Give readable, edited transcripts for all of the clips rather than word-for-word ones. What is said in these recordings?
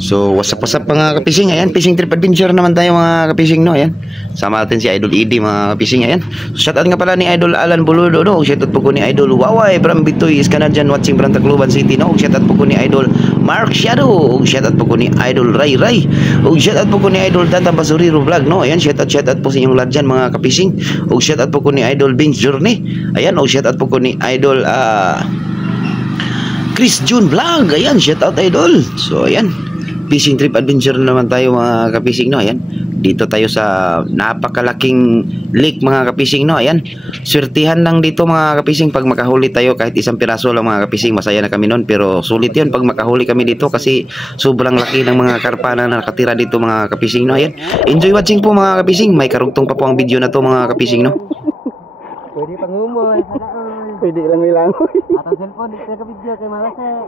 So what's up mga kapising. Ayan, fishing trip adventure naman tayo mga kapising, no. Ayan, sama natin si Idol Edie mga kapising. Ayan, shout out nga pala ni Idol Alan Buludo, no. Shout out po ko ni Idol Waway from Bitoy is Canadian watching from Tacloban City, no. Shout out po ko ni Idol Mark Shadow. Shout out po ko ni Idol Ray Ray. Shout out po ko ni Idol Tata Basuriro Vlog, no. Ayan, shout out po sa inyong lahat dyan mga kapising. Shout out po ko ni Idol Vince Journey. Ayan, shout out po ko ni Idol Chris June Vlog. Ayan, shout out Idol. So ayan, fishing trip adventure naman tayo mga kapising, no. Ayan, dito tayo sa napakalaking lake mga kapising, no. Ayan, swertihan lang dito mga kapising pag makahuli tayo kahit isang piraso lang mga kapising, masaya na kami nun. Pero sulit yun pag makahuli kami dito kasi sobrang laki ng mga karpa na nakatira dito mga kapising, no. Ayan, enjoy watching po mga kapising. May karugtong pa po ang video na to mga kapising, no. Pwede pangumoy, Pwede lang. atang cellphone, dito ka video kay malas eh.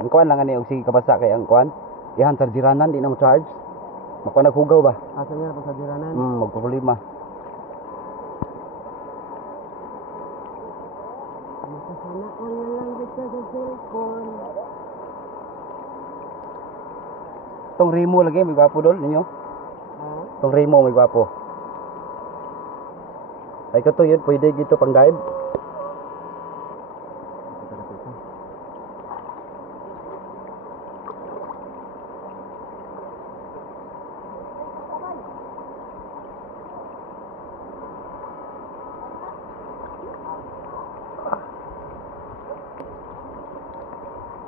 Ang kuan lang ani og sige kabasa kay ang kuan. Ihan sarjiranan di na mo charge. Makuha naghugaw ba? Asa niya pa sa diranan. Magproblema. Sana ko na lang dito sa cellphone. Tong Remo lagi may gwapo dol ninyo. Tong Remo may gwapo. Ay kato yun pwede gito pang dive.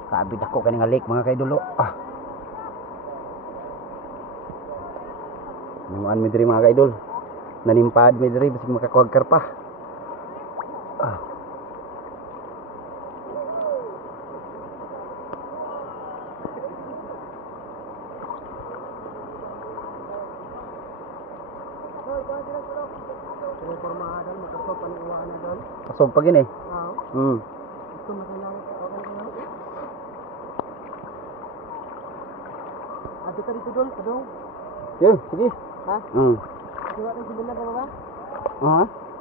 Kabid ako kaning lake mga kaidolo. Naman mi diri mga kaidol. Nanimpad mi diri bisig makakuha karpa. Pasog pa gini. Ito masalang okay kayo. Adto dito dol, kadong. Yun, sige. Ha? Siwa tayo sibulan ka ba?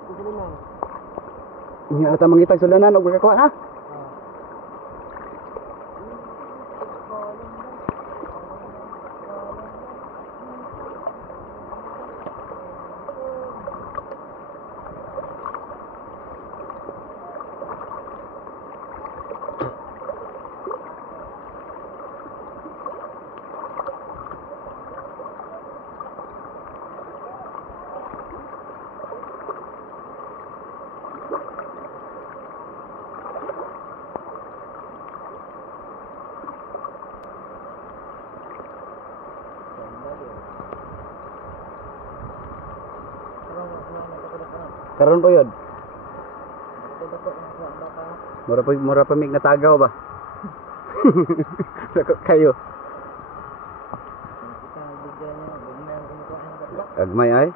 Sibulan. Hindi na tamang itag sulanan og makakuha na. Karon po yun. Mura pa mig natagaw ba? Sakot kayo. Agmay ay?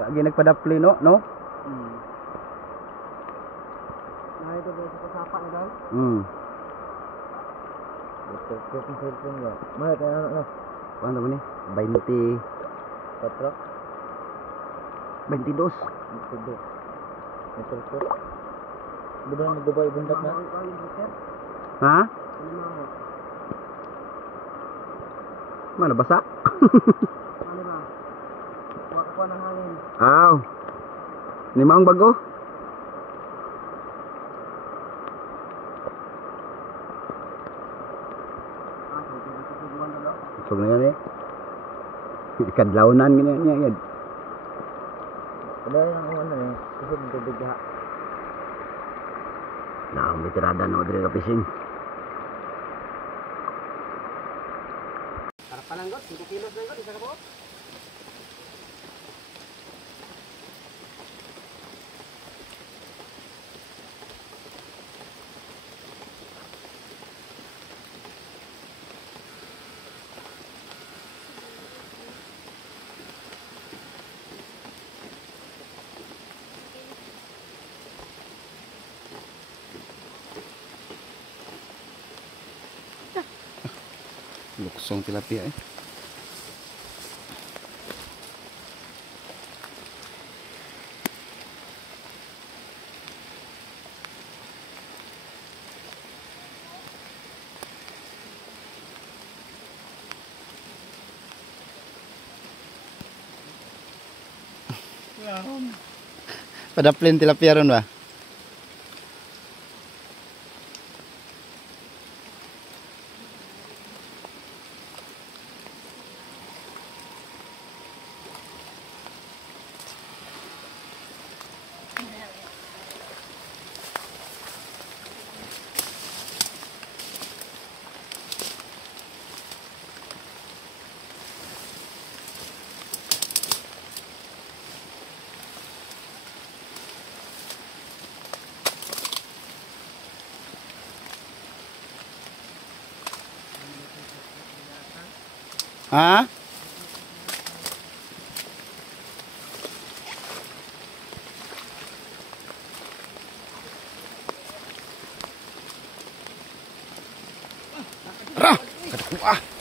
Lagi nagpadapli no? Nah itu biasa kesapa na dal. Ito Yung cellphone nga. Mahal kaya anak na. ano ba ni? 20 Patrak. 22. Ito. Ito. Di ba nag-Dubai bundak na? Ha? Mana basa? Ano ba? Wakakuha ng hangin. Aw. Ni maong bago? Usog na yan eh. Kadlawnan ganyan niya yan. Wala yung ano eh. Kasi nagdadagha. Naong bitirada na madri ka fishing. Para palanggot, 5 kilos na isa ka po. Luksong tilapia eh. Padaplin tilapia ron ba? Ha? Ra, kadakuha.